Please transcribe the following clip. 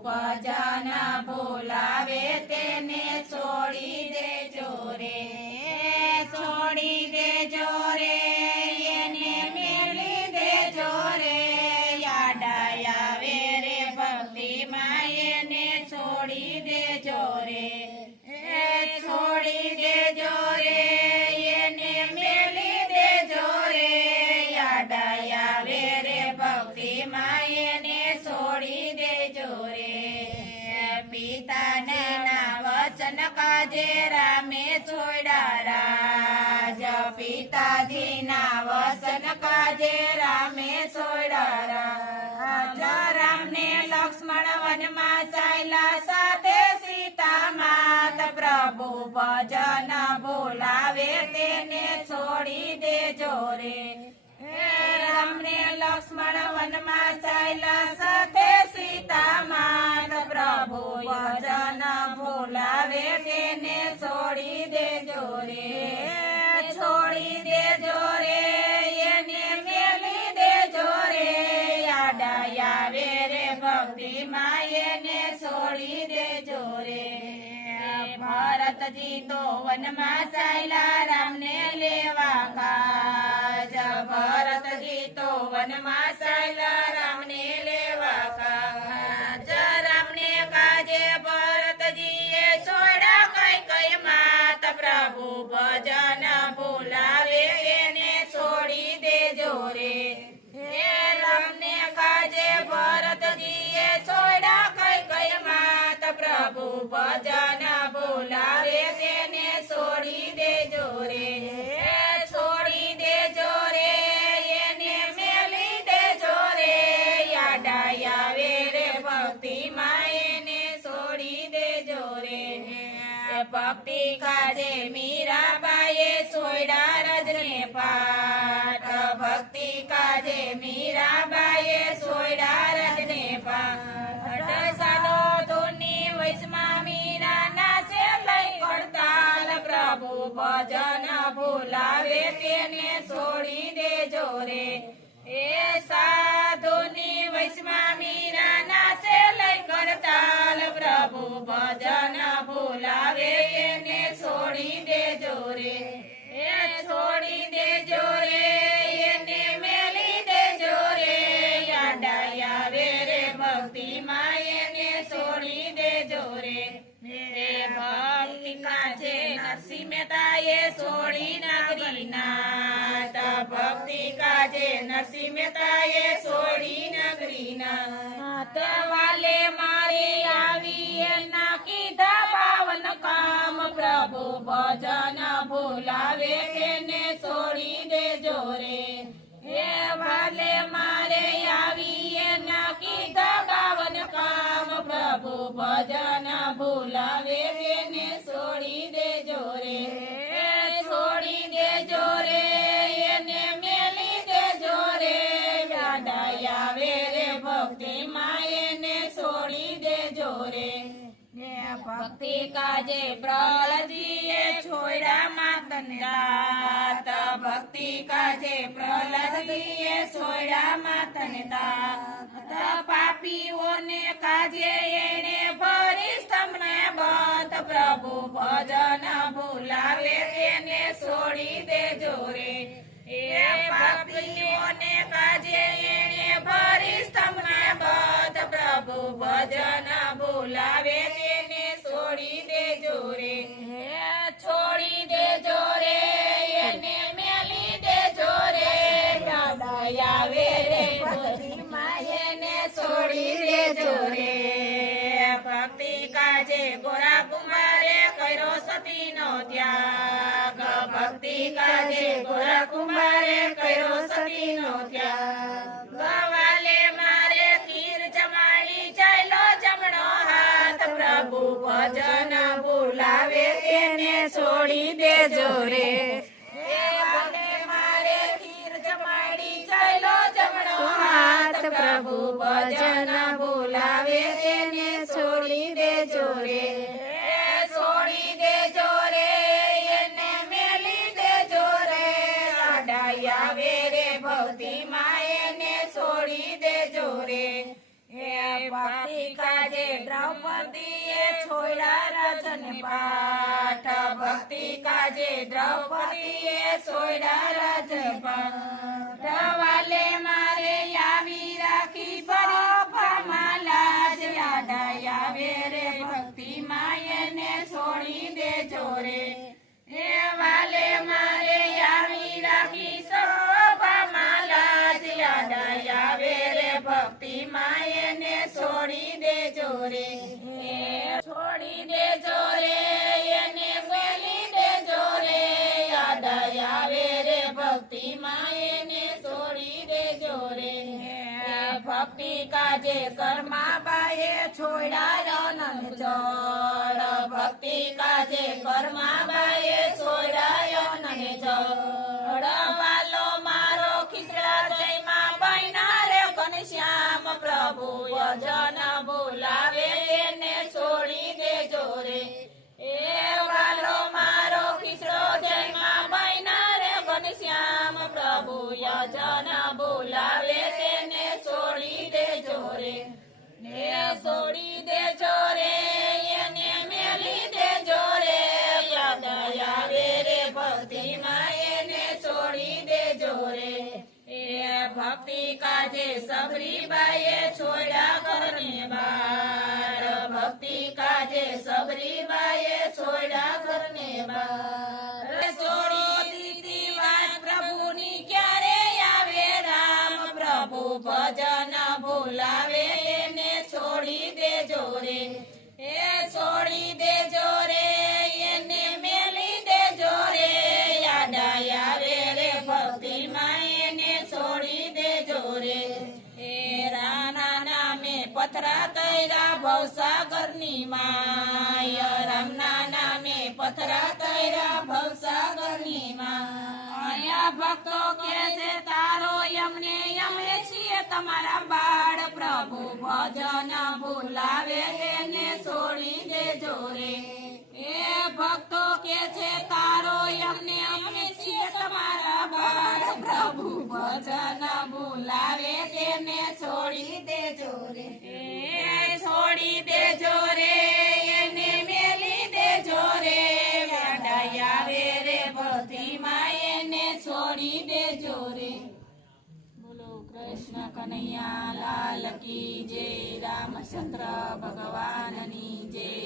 ભજન બોલાવે તેને છોડી દેજો રે, છોડી દેજો રે, એને મેલી દેજો રે, યાદ આવે રે ભક્તિમાં એને છોડી દેજો રે, છોડી દેજો રે, એને મેલી દેજો રે, યાદ આવે રે ભક્તિમાં એને છોડી દેજો રે, પિતાને ના વચન કાજે રામે છોડ્યા રાજ, પિતાજીના વચન કાજે રામે છોડ્યા રાજ, રામને લક્ષ્મણ વનમાં ચાલ્યા સાથે સીતા માત, પ્રભુ ભજન બોલાવે તેને છોડી દેજો રે, રામને લક્ષ્મણ વનમાં ચાલ્યા સાથે સીતા માત, પ્રભુ ભજન બોલાવે તેને છોડી દેજો રે, છોડી દેજો રે, એને મેલી દેજો રે, યાદ આવે રે ભક્તિમાં એને છોડી દેજો રે, ભરતજી તો વનમાં ચાલ્યા રામને લેવા કાજ, ભરતજી તો વનમાં ચાલ્યા રામને લેવા કાજ, રામને કાજે ભરતજીએ છોડ્યા કઈ કઈ માત, પ્રભુ ભજન બોલાવે એને છોડી દેજો રે, રામને કાજે ભરતજીએ છોડ્યા કઈ કઈ માત, પ્રભુ ભજન બોલાવે તેને છોડી દેજો રે, છોડી દેજો રે, એને મેલી દેજો રે, યાદ આવે રે ભક્તિમાં એને છોડી દેજો રે, ભક્તિ કાજે મીરાબાઈએ છોડ્યા રજને પાટ, ભક્તિ કાજે મીરાબાઈએ છોડ્યા રજને પાટ, સાધો ધૂની વૈષ્ણવ મીરા નાચે લઈ પડતાલ, પ્રભુ ભજન બોલાવે તેને છોડી દેજો રે, એ સાધુની વૈષ્ણવ મીરા નાચે લઈ કરતાલ, પ્રભુ ભજન બોલાવે એને છોડી દેજો રે, એ છોડી દેજો રે, એને મેલી દેજો રે, યાદ આવે રે ભક્તિમાં એને છોડી દેજો રે, ભક્તિ કાજે નરસિંહ મહેતાએ છોડી નગરી નાથ, ભક્તિ કાજે નરસિંહ મહેતાએ છોડી નગરી નાથ, વાલે મારે આવી એના કીધા પાવન કામ, પ્રભુ ભજન બોલાવે તેને છોડી દેજો રે, હે વાલે મારે આવી એના કીધા પાવન કામ, પ્રભુ ભજન બોલાવે તેને છોડી દેજો રે, છોડી દેજો રે, એને મેલી દેજો રે, યાદ આવે રે ભક્તિમાં એને છોડી દેજો રે, ભક્તિ કાજે પ્રહલાદજીએ છોડ્યા માતને દાત, ભક્તિ કાજે પ્રહલાદજીએ છોડ્યા માતને દાત, પાપીઓને કાજે એને ભરી સ્તંભને બંધ, પ્રભુ ભજન બોલાવે તેને છોડી દેજો રે, એ પાપીઓને કાજે એને ભરી સ્તંભને બંધ, પ્રભુ ભજન બોલાવે તેને છોડી દેજો રે, છોડી દેજો રે, એને મેલી દેજો રે, યાદ આવે રે ભક્તિમાં એને છોડી દેજો રે, ભક્તિ કાજે ગોરા કુમારે કર્યો સતીનો ત્યાગ, ભક્તિ કાજે ગોરા કુમારે કર્યો સતીનો ત્યાગ, વાલે મારે ખીર જમાડી ચાલ્યો જમણો હાથ, પ્રભુ ભજન બોલાવે તેને છોડી દેજો રે, વાલે મારે ખીર જમાડી ચાલ્યો જમણો હાથ, પ્રભુ ભજન બોલાવે તેને છોડી દેજો રે, છોડી દેજો રે, એને મેલી દેજો રે, યાદ આવે રે ભક્તિમાં એને છોડી દેજો રે, ભક્તિ કાજે દ્રૌપદીએ છોડ્યા રાજન પાઠ ભક્તિ કાજે દ્રૌપદીએ છોડ્યા રાજન પાઠ વાલે મારે આવી રાખી સભામાં લાજ યાદ આવે રે ભક્તિ માયને છોડી દેજો રે હે વાલે મારે આવી રાખી સભામાં લાજ યાદ આવે રે ભક્તિ માયને છોડી દેજો રે છોડી દેજો રે એને મેલી દેજો રે યાદ આવે રે ભક્તિ માયને છોડી દેજો રે ભક્તિ કાજે કર્મા બાએ છોડ્યા નંદ જળ ભક્તિ કાજે કર્મા બાએ છોડ્યા નંદ જળ વાલો મારો ખીસડા જયમાં બૈના રે ઘનશ્યામ પ્રભુ યજન બોલાવે એને છોડી દેજો રે એ વાલો મારો ખીસડો જયમાં બૈના રે ઘનશ્યામ પ્રભુ યજન બોલાવે તેને છોડી દેજો રે ને છોડી દેજો રે એને મેલી દેજો રે યાદ આવે રે ભક્તિ માં એને છોડી દેજો રે એ ભક્તિ કાજે સબરીબાઈએ છોડ્યા ઘરને બાર ભક્તિ કાજે સબરીબાઈએ છોડ્યા ઘરને બાર છોડી દીધી વાત પ્રભુની ક્યારે આવે રામ પ્રભુ ભજન બોલાવે એને છોડી દેજો રે એ છોડી દેજો રે એને મેલી દેજો રે યાદ આવે રે ભક્તિ માં એને છોડી દેજો રે એ રાના નામે પથરા તૈરા ભવસાગરની માય રામના નામે પથરા તૈરા ભવસાગરની માયા ભક્તો કે છે તારો યમને યમે છીએ તમારા બાળ પ્રભુ ભજન બોલાવે તેને છોડી દેજો રે એ ભક્તો કે છે તારો યમને અમે છીએ તમારા બાળ પ્રભુ ભજન બોલાવે તેને છોડી દેજો રે એ છોડી દેજો રે એને મેલી દેજો રે યાદ આવે રે ભક્તિ માં એને છોડી દેજો રે બોલો કૃષ્ણ કનૈયા લાલ કી જય રામચંદ્ર ભગવાનની જય